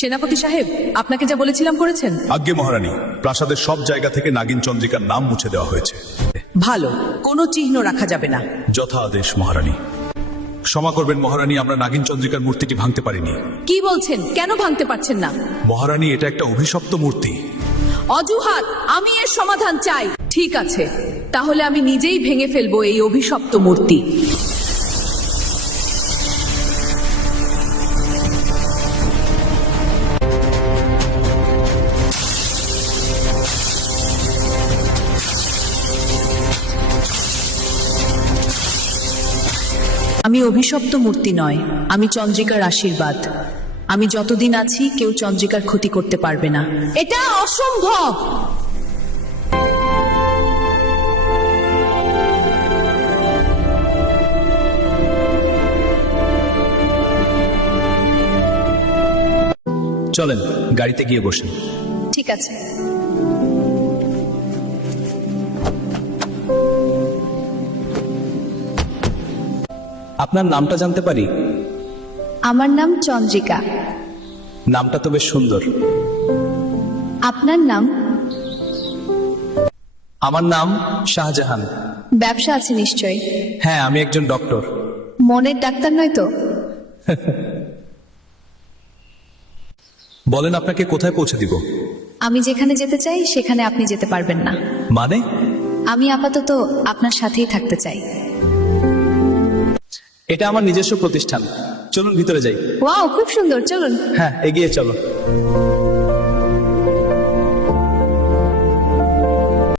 সেনাপতি সাহেব, আপনাকে যা বলেছিলাম করেছেন? আজ্ঞে মহারানী, প্রাসাদের সব জায়গা থেকে নাগিন চন্দ্রিকার নাম মুছে দেওয়া হয়েছে। ভালো, কোনো চিহ্ন রাখা যাবে না। যথা আদেশ মহারানী। ক্ষমা করবেন মহারানী, আমরা নাগিন চন্দ্রিকার মূর্তিটি ভাঙতে পারিনি। কি বলছেন? কেন ভাঙতে পারছেন না? মহারানী, এটা একটা অভিশপ্ত মূর্তি। অজুহাত, আমি এর সমাধান চাই। ঠিক আছে, তাহলে আমি নিজেই ভেঙে ফেলবো এই অভিশপ্ত মূর্তি। আমি অভিশপ্ত মূর্তি নয়, আমি চন্দ্রিকার আশীর্বাদ। আমি যতদিন আছি কেউ চন্দ্রিকার ক্ষতি করতে পারবে না। এটা অসম্ভব। চলেন গাড়িতে গিয়ে বসেন। ঠিক আছে। আপনার নামটা জানতে পারি? আমার নাম চন্দ্রিকা। নামটা তো বেশ সুন্দর। আপনার নাম? আমার নাম শাহজাহান। ব্যবসা আছে নিশ্চয়? হ্যাঁ, আমি একজন ডক্টর। মনের ডাক্তার নয় তো? বলেন আপনাকে কোথায় পৌঁছে দিব? আমি যেখানে যেতে চাই সেখানে আপনি যেতে পারবেন না। মানে? আমি আপাতত আপনার সাথেই থাকতে চাই। এটা আমার নিজস্ব প্রতিষ্ঠান। চলুন ভিতরে যাই। ওয়াও, খুব সুন্দর, চলুন। হ্যাঁ, এগিয়ে চলো।